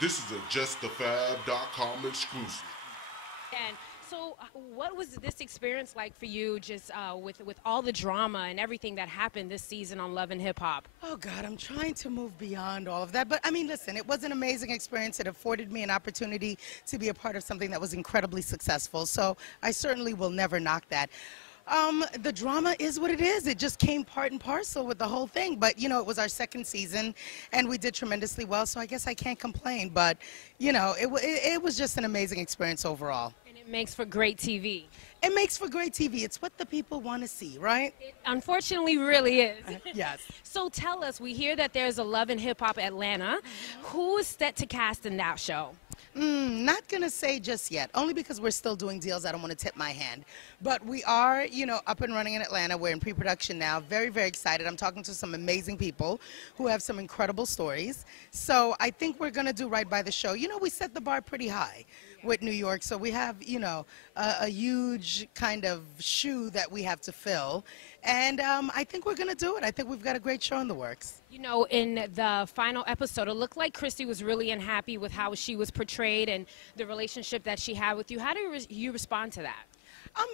This is a JustTheFab.com exclusive. And so, what was this experience like for you, just with all the drama and everything that happened this season on Love and Hip Hop? Oh God, I'm trying to move beyond all of that. But I mean, listen, it was an amazing experience. It afforded me an opportunity to be a part of something that was incredibly successful. So I certainly will never knock that. The drama is what it is. It just came part and parcel with the whole thing. But, you know, it was our second season and we did tremendously well. So I guess I can't complain. But, you know, it was just an amazing experience overall. And it makes for great TV. It makes for great TV. It's what the people want to see, right? It unfortunately really is. Yes. So tell us, we hear that there's a Love and Hip Hop Atlanta. Who is set to cast in that show? Not going to say just yet, only because we're still doing deals. I don't want to tip my hand. But we are, you know, up and running in Atlanta. We're in pre-production now. Very, very excited. I'm talking to some amazing people who have some incredible stories. So I think we're going to do right by the show. You know, we set the bar pretty high with New York. So we have, you know, a huge kind of shoe that we have to fill. And I think we're going to do it. I think we've got a great show in the works. You know, in the final episode, it looked like Chrissy was really unhappy with how she was portrayed and the relationship that she had with you. How do you respond to that?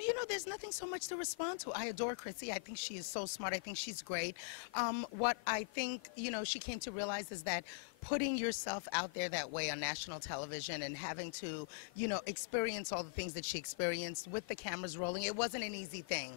You know, there's nothing so much to respond to. I adore Chrissy. I think she is so smart. I think she's great. What I think, you know, she came to realize is that putting yourself out there that way on national television and having to, you know, experience all the things that she experienced with the cameras rolling, it wasn't an easy thing.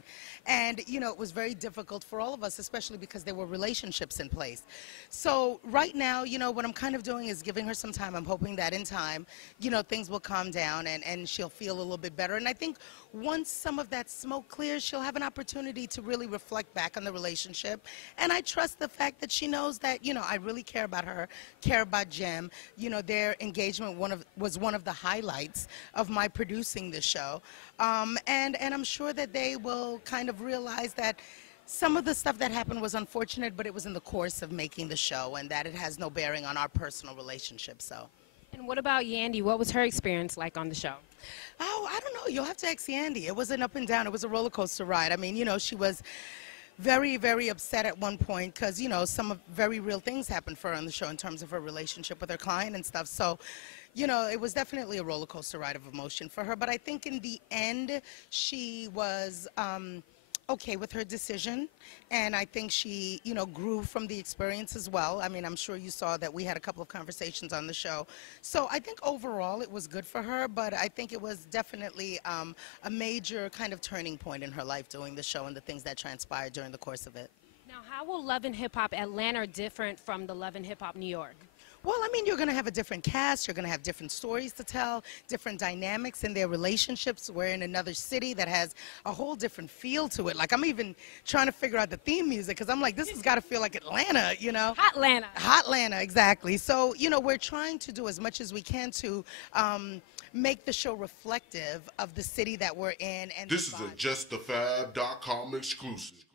And, you know, it was very difficult for all of us, especially because there were relationships in place. So right now, you know, what I'm kind of doing is giving her some time. I'm hoping that in time, you know, things will calm down and she'll feel a little bit better. And I think once some of that smoke clears, she'll have an opportunity to really reflect back on the relationship. And I trust the fact that she knows that, you know, I really care about her, care about Jem. You know, their engagement was one of the highlights of my producing the show. And I'm sure that they will kind of realize that some of the stuff that happened was unfortunate, but it was in the course of making the show and that it has no bearing on our personal relationship. So. And what about Yandi? What was her experience like on the show? Oh, I don't know. You'll have to ask Yandi. It was an up and down. It was a roller coaster ride. I mean, you know, she was very, very upset at one point because, you know, some very real things happened for her on the show in terms of her relationship with her client and stuff. So, you know, it was definitely a roller coaster ride of emotion for her. But I think in the end, she was okay with her decision, and I think she, you know, grew from the experience as well. I mean, I'm sure you saw that we had a couple of conversations on the show. So I think overall it was good for her, but I think it was definitely a major kind of turning point in her life doing the show and the things that transpired during the course of it. Now, how will Love and Hip Hop Atlanta different from the Love and Hip Hop New York? Well, I mean, you're going to have a different cast. You're going to have different stories to tell, different dynamics in their relationships. We're in another city that has a whole different feel to it. Like, I'm even trying to figure out the theme music because I'm like, this has got to feel like Atlanta, you know? Hotlanta. Hotlanta, exactly. So, you know, we're trying to do as much as we can to make the show reflective of the city that we're in. And This is a JustTheFab.com exclusive.